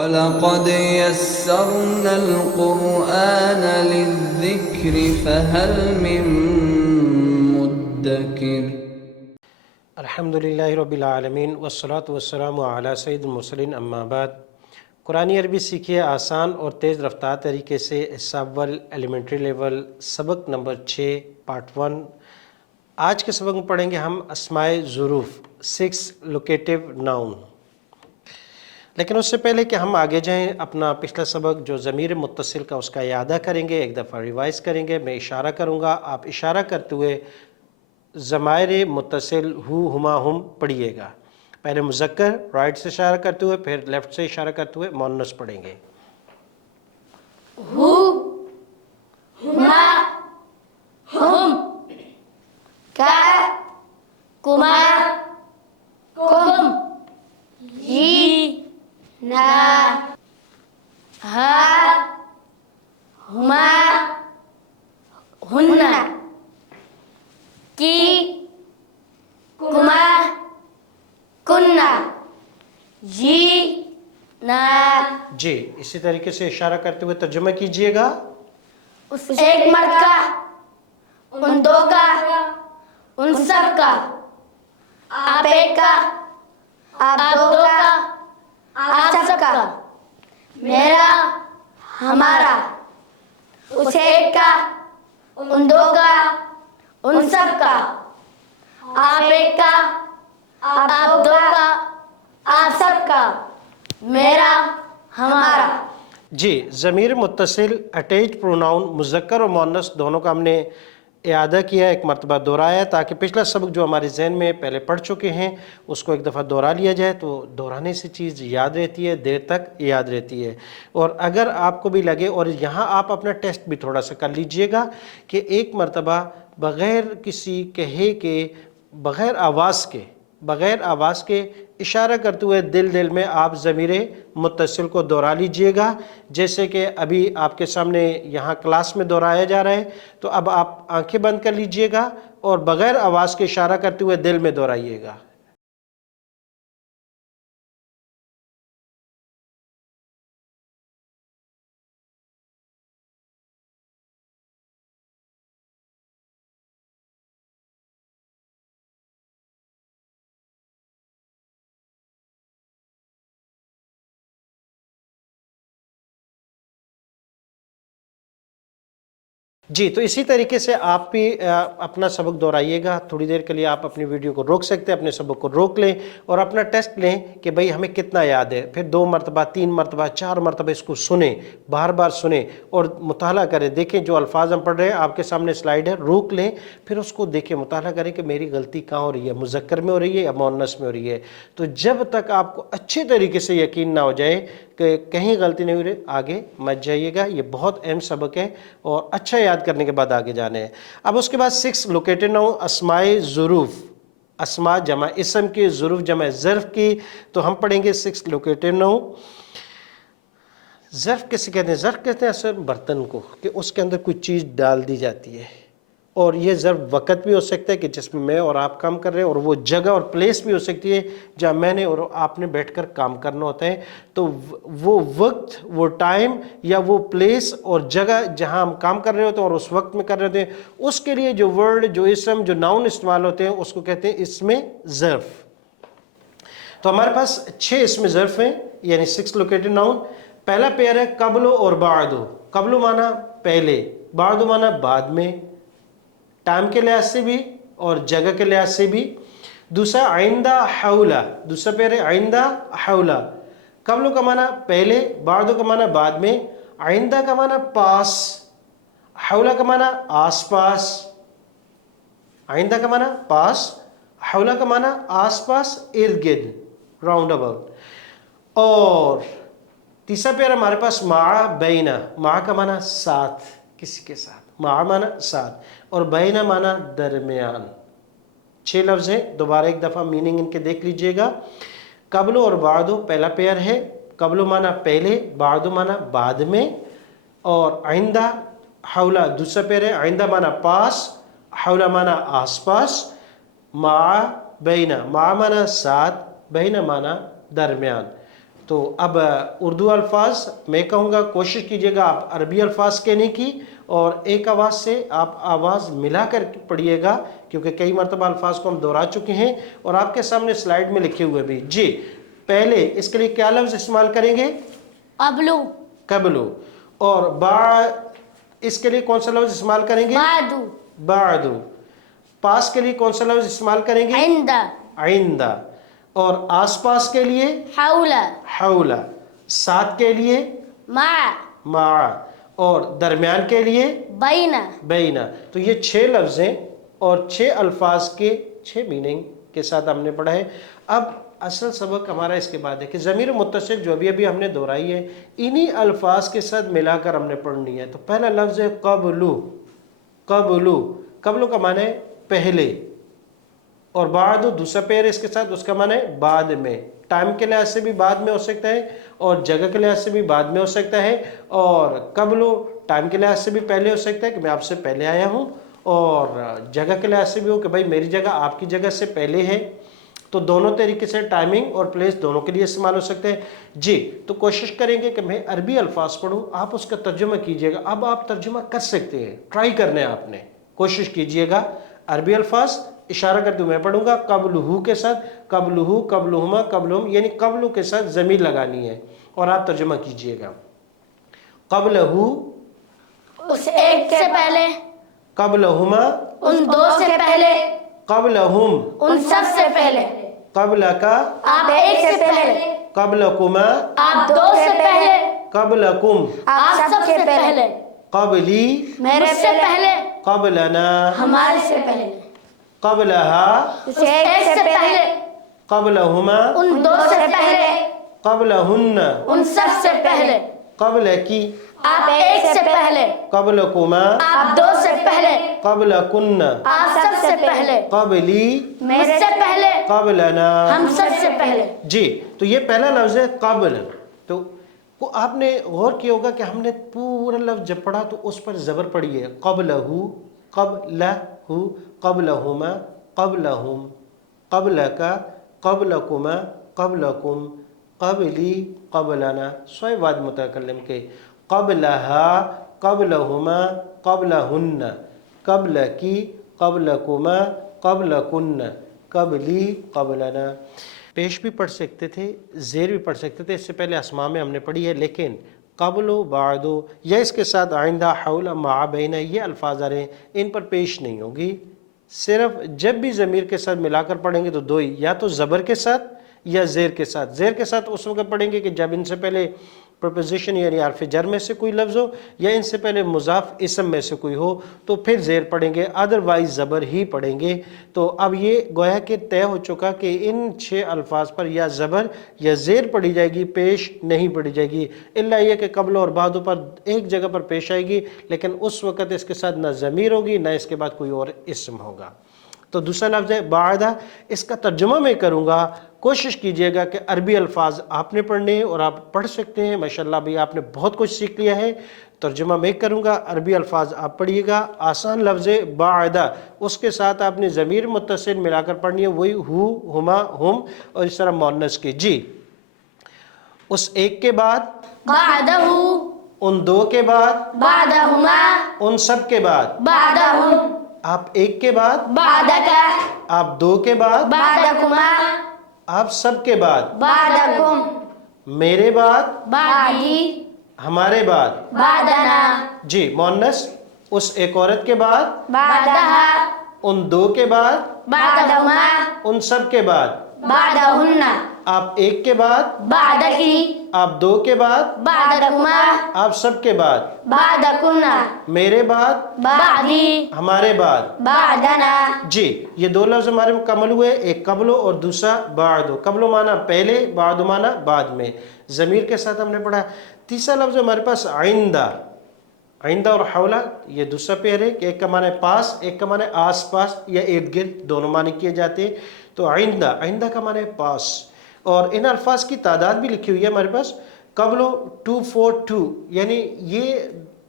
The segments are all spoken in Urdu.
وَلَقَدْ يَسَّرْنَا الْقُرْآنَ لِلذِّكْرِ فَهَلْ مِن مُّدَّكِرٍ۔ الحمدللہ رب العالمین والصلاة والسلام علی سید المرسلین، اما بعد۔ قرآن عربی سیکھیے آسان اور تیز رفتار طریقے سے، حصہ اول ایلیمنٹری لیول، سبق نمبر 6 پارٹ 1۔ آج کے سبق میں پڑھیں گے ہم اسمائے ظروف، 6 لوکیٹو ناؤن۔ لیکن اس سے پہلے کہ ہم آگے جائیں، اپنا پچھلا سبق جو ضمیر متصل کا اس کا اعادہ کریں گے، ایک دفعہ ریوائز کریں گے۔ میں اشارہ کروں گا، آپ اشارہ کرتے ہوئے ضمائر متصل ہو، ہما، ہم پڑھیے گا۔ پہلے مذکر رائٹ سے اشارہ کرتے ہوئے، پھر لیفٹ سے اشارہ کرتے ہوئے مؤنث پڑھیں گے۔ ہو، ہما، ہم، کا، کما، کم، ہی، نا، ہا، ہما، ہن، کی، کما، کننا، جی، نا۔ جی، اسی طریقے سے اشارہ کرتے ہوئے ترجمہ کیجئے گا۔ اس ایک مرد کا، ان دو کا، ان سب کا، آپ ایک کا، آپ دو کا، آپ سب کا، میرا، ہمارا، اس ایک کا، ان دو کا، ان سب کا، آپ ایک کا، آپ دو کا، آپ سب کا، میرا، ہمارا۔ جی، ضمیر متصل اٹیچ پروناؤن مذکر اور مؤنث دونوں کا ہم نے اعادہ کیا، ایک مرتبہ دہرایا، تاکہ پچھلا سبق جو ہمارے ذہن میں پہلے پڑھ چکے ہیں اس کو ایک دفعہ دہرا لیا جائے، تو دہرانے سے چیز یاد رہتی ہے، دیر تک یاد رہتی ہے۔ اور اگر آپ کو بھی لگے، اور یہاں آپ اپنا ٹیسٹ بھی تھوڑا سا کر لیجئے گا کہ ایک مرتبہ بغیر کسی کہے کے، بغیر آواز کے اشارہ کرتے ہوئے دل میں آپ ضمیر متصل کو دہرا لیجئے گا، جیسے کہ ابھی آپ کے سامنے یہاں کلاس میں دہرایا جا رہا ہے۔ تو اب آپ آنکھیں بند کر لیجئے گا اور بغیر آواز کے اشارہ کرتے ہوئے دل میں دہرائیے گا۔ جی، تو اسی طریقے سے آپ بھی اپنا سبق دہرائیے گا۔ تھوڑی دیر کے لیے آپ اپنی ویڈیو کو روک سکتے ہیں، اپنے سبق کو روک لیں اور اپنا ٹیسٹ لیں کہ بھئی ہمیں کتنا یاد ہے۔ پھر 2 مرتبہ، 3 مرتبہ، 4 مرتبہ اس کو سنیں، بار بار سنیں اور مطالعہ کریں۔ دیکھیں جو الفاظ ہم پڑھ رہے ہیں، آپ کے سامنے سلائیڈ ہے، روک لیں، پھر اس کو دیکھیں، مطالعہ کریں کہ میری غلطی کہاں ہو رہی ہے، مذکر میں ہو رہی ہے یا مؤنث میں ہو رہی ہے۔ تو جب تک آپ کو اچھے طریقے سے یقین نہ ہو جائے کہ کہیں غلطی نہیں ہو رہی، آگے مت جائیے گا۔ یہ بہت اہم سبق ہے اور اچھا یاد کرنے کے بعد آگے جانے ہیں۔ اب اس کے بعد 6 لوکیٹو ناؤن، اسمائے ظروف، اسماء جمع اسم کی، ظروف جمع ظرف کی۔ تو ہم پڑھیں گے 6 لوکیٹو ناؤن۔ ظرف کسے کہتے ہیں؟ ظرف کہتے ہیں اصل برتن کو، کہ اس کے اندر کوئی چیز ڈال دی جاتی ہے۔ اور یہ ظرف وقت بھی ہو سکتا ہے کہ جس میں اور آپ کام کر رہے ہیں، اور وہ جگہ اور پلیس بھی ہو سکتی ہے جہاں میں نے اور آپ نے بیٹھ کر کام کرنا ہوتا ہے۔ تو وہ وقت، وہ ٹائم یا وہ پلیس اور جگہ جہاں ہم کام کر رہے ہوتے ہیں اور اس وقت میں کر رہے ہوتے ہیں، اس کے لیے جو ورڈ، جو اسم، جو ناؤن استعمال ہوتے ہیں، اس کو کہتے ہیں اسم ظرف۔ تو ہمارے پاس 6 اسم ظرف ہیں، یعنی 6 لوکیٹو ناؤن۔ پہلا پیئر ہے قبل اور بعد۔ قبل معنی پہلے، بعد معنی بعد میں، ٹائم کے لحاظ سے بھی اور جگہ کے لحاظ سے بھی۔ دوسرا عندہ حولہ، دوسرا پیر ہے عندہ حولہ۔ قبل کا معنی پہلے، بعد کا معنی بعد میں، عندہ کا معنی پاس، حولہ کا معنی آس پاس۔ عندہ کا معنی پاس، حولہ کا معنی آس پاس، ارد گرد، راؤنڈ اباؤٹ۔ اور تیسرا پیر ہمارے پاس مع بینہ۔ مع کا معنی ساتھ، کسی کے ساتھ، مع معنی ساتھ، اور بینہ معنی درمیان۔ 6 لفظ ہیں، دوبارہ ایک دفعہ میننگ ان کے دیکھ لیجئے گا۔ قبل اور بعد پہلا پیئر ہے۔ قبل معنی پہلے، بعد معنی بعد میں، اور عندہ حولہ دوسرا پیئر ہے۔ عندہ معنی پاس، حولہ معنی آس پاس، مع بینہ، مع معنی ساتھ، بینہ معنی درمیان۔ تو اب اردو الفاظ میں کہوں گا، کوشش کیجئے گا آپ عربی الفاظ کہنے کی، اور ایک آواز سے آپ آواز ملا کر پڑھیے گا، کیونکہ کئی مرتبہ الفاظ کو ہم دہرا چکے ہیں اور آپ کے سامنے سلائیڈ میں لکھے ہوئے بھی۔ جی پہلے اس کے لیے کیا لفظ استعمال کریں گے؟ قبلو، قبلو۔ اور اس کے لیے کون سا لفظ استعمال کریں گے؟ بعدو، بعدو۔ پاس کے لیے کون سا لفظ استعمال کریں گے؟ عند، عندہ۔ اور آس پاس کے لیے؟ حول، حول۔ ساتھ کے لیے؟ مع، مع۔ اور درمیان کے لیے؟ بین۔ بینا۔ تو یہ 6 لفظ ہیں اور 6 الفاظ کے 6 میننگ کے ساتھ ہم نے پڑھا ہے۔ اب اصل سبق ہمارا اس کے بعد ہے کہ ضمیر متصل جو ابھی ہم نے دہرائی ہے، انہی الفاظ کے ساتھ ملا کر ہم نے پڑھنی ہے۔ تو پہلا لفظ ہے قبلو۔ قبلو، قبلو کا معنی ہے پہلے، اور بعد دوسرا پیر اس کے ساتھ، اس کا معنی ہے بعد میں۔ ٹائم کے لحاظ سے بھی بعد میں ہو سکتا ہے اور جگہ کے لحاظ سے بھی بعد میں ہو سکتا ہے، اور قبلو ٹائم کے لحاظ سے بھی پہلے ہو سکتا ہے کہ میں آپ سے پہلے آیا ہوں، اور جگہ کے لحاظ سے بھی ہو کہ بھائی میری جگہ آپ کی جگہ سے پہلے ہے۔ تو دونوں طریقے سے ٹائمنگ اور پلیس دونوں کے لیے استعمال ہو سکتے ہیں۔ جی تو کوشش کریں گے کہ میں عربی الفاظ پڑھوں، آپ اس کا ترجمہ کیجئے گا۔ اب آپ ترجمہ کر سکتے ہیں، ٹرائی کرنا ہے آپ نے، کوشش کیجئے گا۔ عربی الفاظ اشارہ کرتے ہوئے میں پڑھوں گا، قبلہو کے ساتھ، قبلہو، قبلہما، قبلہم، یعنی قبلو کے ساتھ ضمیر لگانی ہے، اور آپ ترجمہ کیجئے گا۔ قبلہو، اس ایک سے پہلے، قبلہما، ان دو سے پہلے، قبلہم، ان سب سے پہلے، قبلکا، آپ ایک سے پہلے، قبلکما، آپ دو سے پہلے، قبلکم، آپ سب سے پہلے، قبلی، میرے سے پہلے، قبلنا، ہمارے سے پہلے، قبلہا، اس ایک سے پہلے، قبلہما، ان دو سے پہلے، قبلہن، ان سب سے پہلے، قبلکی، آپ ایک سے پہلے، قبلکما، آپ دو سے پہلے، قبلکن، آپ سب سے پہلے، قبلی، میرے سے پہلے، قبلنا۔ ہم سب سے پہلے۔ جی تو یہ پہلا لفظ ہے قبل۔ تو آپ نے غور کیا ہوگا کہ ہم نے پورا لفظ جب پڑھا تو اس پر زبر پڑی ہے، قبلہو، قبلہو، قبلہما، قبلہم، قبلکا، قبلکما، قبلکم، قبلی، قبلنا، سوائے واد متکلم کے، قبلہا، قبلہما، قبلہن، قبلکی، قبلکما، قبلکن، قبلی، قبلنا۔ پیش بھی پڑھ سکتے تھے، زیر بھی پڑھ سکتے تھے، اس سے پہلے اسماء میں ہم نے پڑھی ہے، لیکن قبل و بعد یا اس کے ساتھ آئندہ، حول، مع، بین، یہ الفاظ آ رہے ہیں، ان پر پیش نہیں ہوگی۔ صرف جب بھی ضمیر کے ساتھ ملا کر پڑھیں گے تو دو ہی، یا تو زبر کے ساتھ یا زیر کے ساتھ۔ زیر کے ساتھ اس وقت پڑھیں گے کہ جب ان سے پہلے پرپوزیشن یعنی حرف جر میں سے کوئی لفظ ہو، یا ان سے پہلے مضاف اسم میں سے کوئی ہو، تو پھر زیر پڑھیں گے، ادروائز زبر ہی پڑھیں گے۔ تو اب یہ گویا کہ طے ہو چکا کہ ان 6 الفاظ پر یا زبر یا زیر پڑھی جائے گی، پیش نہیں پڑھی جائے گی، الا یہ کہ قبل اور بعد پر ایک جگہ پر پیش آئے گی، لیکن اس وقت اس کے ساتھ نہ ضمیر ہوگی نہ اس کے بعد کوئی اور اسم ہوگا۔ تو دوسرا لفظ ہے بعدہ، اس کا ترجمہ میں کروں گا، کوشش کیجئے گا کہ عربی الفاظ آپ نے پڑھنے ہیں اور آپ پڑھ سکتے ہیں، ماشاءاللہ بھی آپ نے بہت کچھ سیکھ لیا ہے۔ ترجمہ میں کروں گا، عربی الفاظ آپ پڑھیے گا۔ آسان لفظ ہے بعدہ، اس کے ساتھ آپ نے ضمیر متصل ملا کر پڑھنی ہے، وہی ہو، ہما، ہم، اور اس طرح مؤنث کے۔ جی اس ایک کے بعد، بعدہ، ان دو کے بعد، بعدہما، ان سب کے بعد، بعدہم، آپ ایک کے بعد، بعدکا، آپ دو کے بعد، بعدکما، آپ سب کے بعد، بعدکم، میرے بعد، بعدی، ہمارے بعد۔ بعدنا، جی مؤنث، اس ایک عورت کے بعد، بعدہا، ان دو کے بعد، بعدہما، ان سب کے بعد، بعدہن، آپ ایک کے بعد، بعدکی، آپ دو کے بعد، بعدکما، آپ سب کے بعد، بعدکنا، میرے بعد، بعدی، ہمارے بعد۔ بعدنا۔ جی یہ دو لفظ ہمارے مکمل ہوئے، ایک قبلو اور دوسرا بعدو۔ قبلو معنی پہلے، بعدو معنی بعد میں، ضمیر کے ساتھ ہم نے پڑھا۔ تیسرا لفظ ہمارے پاس عندہ۔ عندہ اور حولہ یہ دوسرا پیر ہے کہ ایک کا معنی پاس، ایک کا معنی آس پاس یا ارد گرد، دونوں معنی کیے جاتے ہیں۔ تو عندہ، عندہ کا معنی پاس، اور ان الفاظ کی تعداد بھی لکھی ہوئی ہے ہمارے پاس۔ قبلو 242، یعنی یہ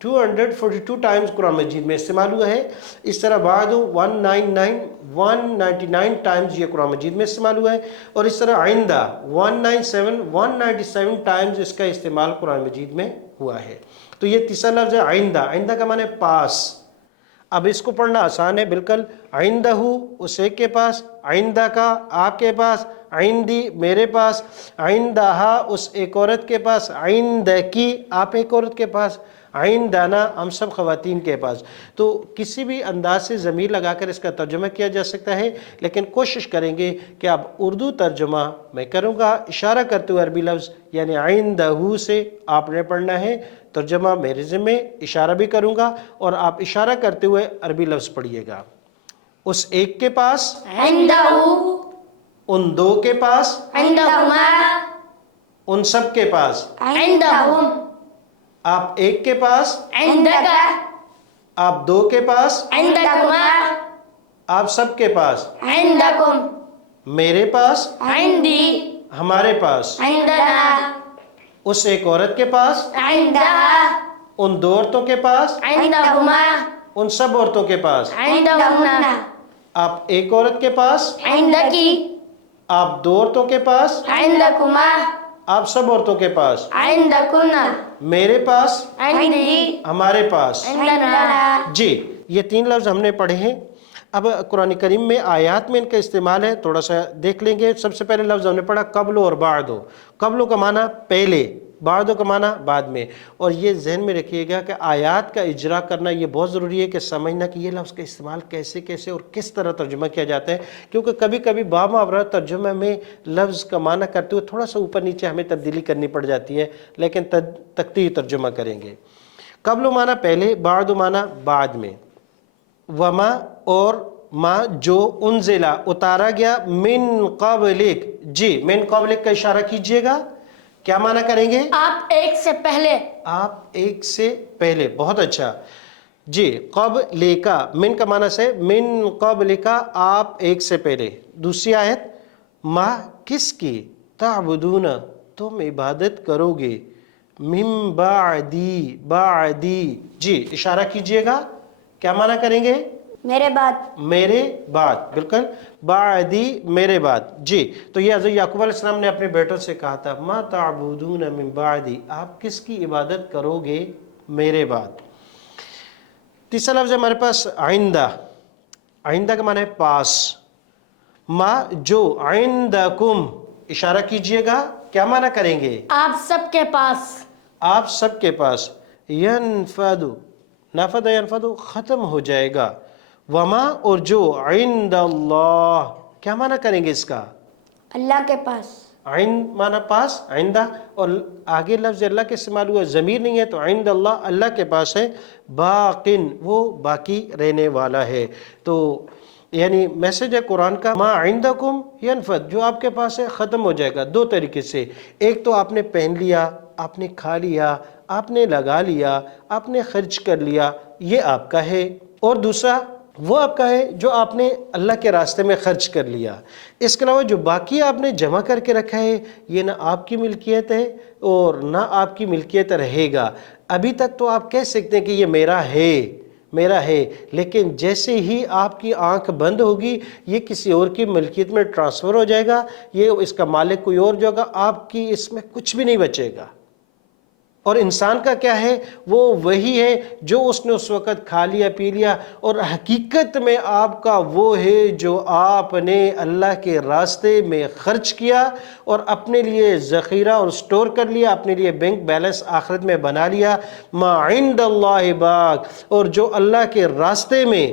242 ٹائمز قرآن مجید میں استعمال ہوا ہے. اس طرح بعد 199 ٹائمز یہ قرآن مجید میں استعمال ہوا ہے. اور اس طرح آئندہ 197 ٹائمز اس کا استعمال قرآن مجید میں ہوا ہے. تو یہ تیسرا لفظ ہے آئندہ. آئندہ کا معنی ہے پاس. اب اس کو پڑھنا آسان ہے بالکل. آئندہ اس ایک کے پاس، آئندہ کا آپ کے پاس، آئندی میرے پاس، آئندہ اس ایک عورت کے پاس، آئندہ کی آپ ایک عورت کے پاس، آئندنا ہم سب خواتین کے پاس. تو کسی بھی انداز سے ضمیر لگا کر اس کا ترجمہ کیا جا سکتا ہے، لیکن کوشش کریں گے کہ اب اردو ترجمہ میں کروں گا اشارہ کرتے ہوئے عربی لفظ یعنی آئندہ سے آپ نے پڑھنا ہے. ترجمہ میرے ذمہ، اشارہ بھی کروں گا اور آپ اشارہ کرتے ہوئے عربی لفظ پڑھیے گا. اس ایک کے پاس، عنده ان دو کے پاس، عندهما ان سب کے پاس. عندهم آپ ایک کے پاس، عندك آپ دو کے پاس، عندكما آپ سب کے پاس. عندكم میرے پاس، عندي ہمارے پاس. عندنا اس ایک عورت کے پاس، عندها ان دو عورتوں کے پاس، عندهما ان سب عورتوں کے پاس. عندهن آپ ایک عورت کے پاس، عندك آپ دو عورتوں کے پاس، عندكما آپ سب عورتوں کے پاس. عندكن میرے پاس، عندي ہمارے پاس. عندنا. جی یہ تین لفظ ہم نے پڑھے ہیں. اب قرآن کریم میں آیات میں ان کا استعمال ہے، تھوڑا سا دیکھ لیں گے. سب سے پہلے لفظ ہم نے پڑھا قبل اور بعد. قبل کا معنی پہلے، بعد کا معنی بعد میں. اور یہ ذہن میں رکھیے گا کہ آیات کا اجرا کرنا یہ بہت ضروری ہے کہ سمجھنا کہ یہ لفظ کا استعمال کیسے کیسے اور کس طرح ترجمہ کیا جاتا ہے. کیونکہ کبھی کبھی بامعورہ ترجمہ میں لفظ کا معنی کرتے ہوئے تھوڑا سا اوپر نیچے ہمیں تبدیلی کرنی پڑ جاتی ہے، لیکن تقطعی ترجمہ کریں گے. قبل معنی پہلے، بعد معنی بعد میں. وما اور ما جو انزلا اتارا گیا، من قبلک. جی من قبلک کا اشارہ کیجئے گا. کیا معنی کریں گے؟ آپ ایک سے پہلے. آپ ایک سے پہلے. بہت اچھا. جی قبلک من کا معنی سے من قبلک آپ ایک سے پہلے. دوسری آیت ما کس کی، تعبدون تم عبادت کرو گے، من بعدی بعدی. جی اشارہ کیجئے گا. کیا معنی کریں گے؟ میرے بعد. میرے بعد. بالکل بعدی میرے بعد. جی تو یہ حضرت یعقوب علیہ السلام نے اپنے بیٹوں سے کہا تھا ما تعبدون من بعدی، آپ کس کی عبادت کرو گے میرے بعد. تیسرا لفظ ہمارے پاس آئندہ. آئندہ کا معنی ہے پاس. ما جو عندکم اشارہ کیجئے گا. کیا معنی کریں گے؟ آپ سب کے پاس. آپ سب کے پاس. ینفد نفد ینفد ختم ہو جائے گا. وما اور جو عند اللہ. کیا معنی کریں گے اس کا؟ اللہ کے پاس. عند معنی پاس، عندہ. اور آگے لفظ اللہ کے استعمال ہوا، ضمیر نہیں ہے تو عند اللہ اللہ کے پاس ہے. باقن وہ باقی رہنے والا ہے. تو یعنی میسج ہے قرآن کا ما عندکم ینفد، جو آپ کے پاس ہے ختم ہو جائے گا. دو طریقے سے. ایک تو آپ نے پہن لیا، آپ نے کھا لیا، آپ نے لگا لیا، آپ نے خرچ کر لیا، یہ آپ کا ہے. اور دوسرا وہ آپ کا ہے جو آپ نے اللہ کے راستے میں خرچ کر لیا. اس کے علاوہ جو باقی آپ نے جمع کر کے رکھا ہے یہ نہ آپ کی ملکیت ہے اور نہ آپ کی ملکیت رہے گا. ابھی تک تو آپ کہہ سکتے ہیں کہ یہ میرا ہے، میرا ہے، لیکن جیسے ہی آپ کی آنکھ بند ہوگی یہ کسی اور کی ملکیت میں ٹرانسفر ہو جائے گا. یہ اس کا مالک کوئی اور جو ہوگا، آپ کی اس میں کچھ بھی نہیں بچے گا. اور انسان کا کیا ہے؟ وہ وہی ہے جو اس نے اس وقت کھا لیا پی لیا. اور حقیقت میں آپ کا وہ ہے جو آپ نے اللہ کے راستے میں خرچ کیا اور اپنے لیے ذخیرہ اور سٹور کر لیا، اپنے لیے بینک بیلنس آخرت میں بنا لیا. ما عند اللہ باق، اور جو اللہ کے راستے میں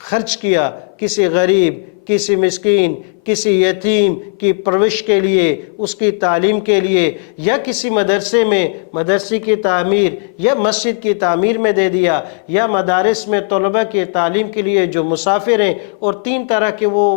خرچ کیا کسی غریب، کسی مسکین، کسی یتیم کی پرورش کے لیے، اس کی تعلیم کے لیے، یا کسی مدرسے میں مدرسے کی تعمیر یا مسجد کی تعمیر میں دے دیا، یا مدارس میں طلبہ کی تعلیم کے لیے جو مسافر ہیں. اور تین طرح کے وہ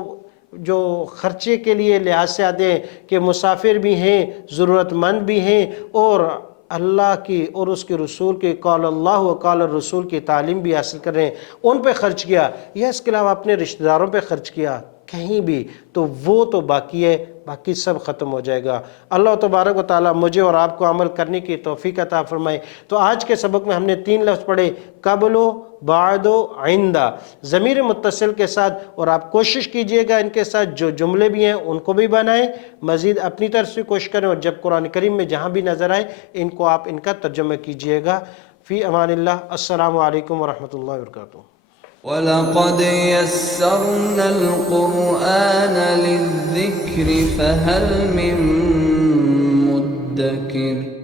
جو خرچے کے لیے لحاظ سے آتے ہیں کہ مسافر بھی ہیں، ضرورت مند بھی ہیں، اور اللہ کی اور اس کے رسول کے قال اللہ و قال الرسول کی تعلیم بھی حاصل کر رہے ہیں، ان پہ خرچ کیا. یا اس کے علاوہ اپنے رشتہ داروں پہ خرچ کیا. کہیں بھی تو وہ تو باقی ہے، باقی سب ختم ہو جائے گا۔ اللہ تبارک و تعالیٰ مجھے اور آپ کو عمل کرنے کی توفیق عطا فرمائے۔ تو آج کے سبق میں ہم نے 3 لفظ پڑھے، قبل و بعد و عندہ، ضمیر متصل کے ساتھ، اور آپ کوشش کیجئے گا ان کے ساتھ جو جملے بھی ہیں ان کو بھی بنائیں، مزید اپنی طرف سے کوشش کریں، اور جب قرآن کریم میں جہاں بھی نظر آئے ان کو آپ ان کا ترجمہ کیجئے گا۔ فی امان اللہ، السلام علیکم ورحمۃ اللہ وبرکاتہ۔ وَلَقَدْ يَسَّرْنَا الْقُرْآنَ لِلذِّكْرِ فَهَلْ مِن مُّدَّكِرٍ